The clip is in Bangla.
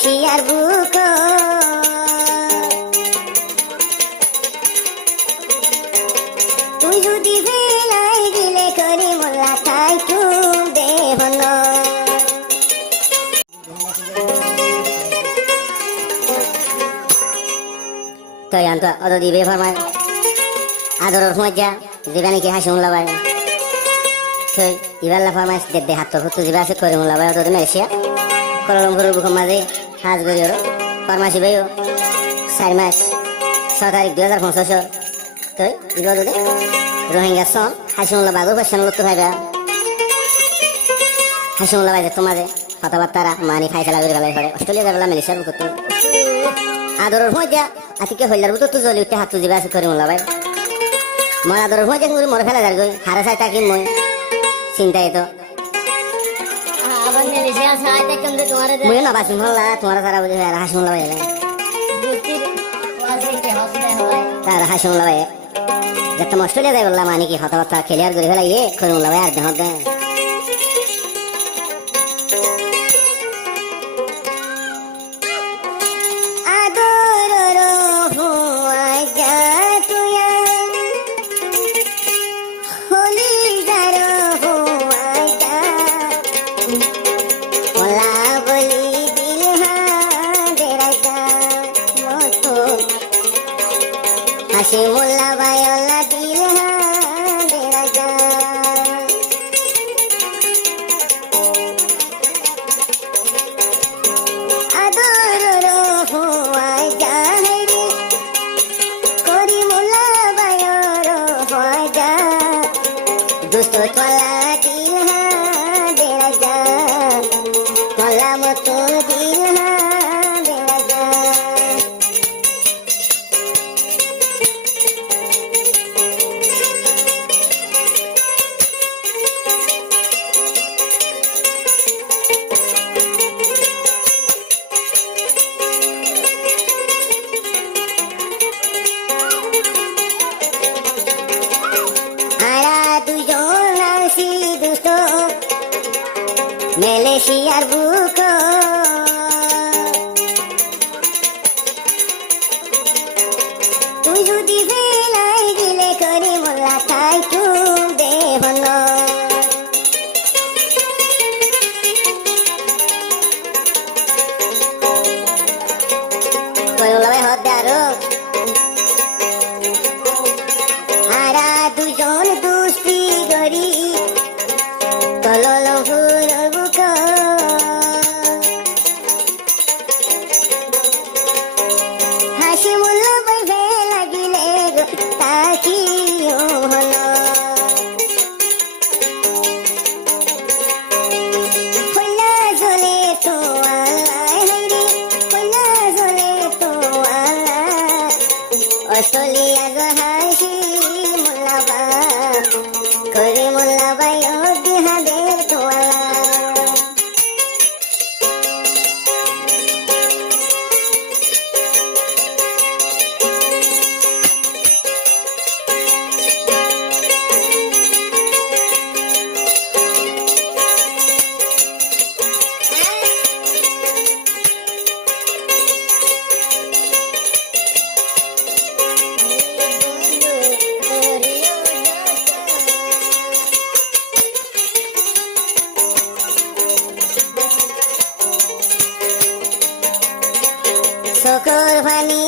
মালয়েশিয়ার বুক তুই যদি বেলাই দিলে করি মোল্লা তাই তুম দেহন তো আন্ত অত দিবে ফরমায় আদরের সময় যা দিবা নাকি হাসি মোল্লা ভাই তুই ইবাল্লা ফরমাইশ দে হাত তোর হুতু দিবা আছে করি মোল্লা ভাই অত মালয়েশিয়া কলমপুরের বুক মাঝে হাজ গরিয়র ফরমাইশি ভাইও 4 মাস 6 তারিখ 2050 তুই ইবা যদি রোহিঙ্গা সন হাসিমুল্লাহ বাগুর কোশ্চেন লুত্তু ভাইবা হাসিমুল্লাহ ভাই তোমাদের কথাবার্তারা মানি ফাইসলা করে গেলে পরে অস্ট্রেলিয়া যাবেলা মালয়েশিয়ার বুক আদরের মজা আজকে হইলার বুক তো জ্বলি উঠে হাত দিবা আছে করিমুল্লাহ ভাই মর আদরের মজা মরে ফেলা যার গই হারা চাই তাকি মই চিন্তাই তো মুই না বাসি হল্লা তোমার সারা বুঝে হাসিমুল্লাহ ভাই তার হাসিমুল্লাহ ভাই যত অস্ট্রেলিয়া যাই বললাম মানে কি কথাবার্তা খেলে আর করে ফেলা ইয়ে করিমুল্লাহ ভাই আর দেহ দেয় হাসিমুল্লাহ ভাই আল্লাহ দিল আদর রহুয়াই জাহেরি করিমুল্লাহ ভাই রহুয়াই যা দুষ্ট তোলা দিল দেরাজা তোলা মতো দিল দেরাজা মালয়েশিয়ার বুক তুই যদি বেলাই দিলে করি মোল্লা তাই তুম দেহন মোল্লা ভাই হদ আরো আরা দুজন দুষ্টি গরি কললহুর বুক হাসিমুল্লাহ ভাই ভেলা দিলে তাকি হল কইলা জ্বলে তো আল্লাহ হরি কইলা জ্বলে তো আল্লাহ অস্ট্রেলিয়া হাসি মুল্লা বা করিমুল্লাহ ভাই দিহাদের তোয়ালা চোখৰ পানী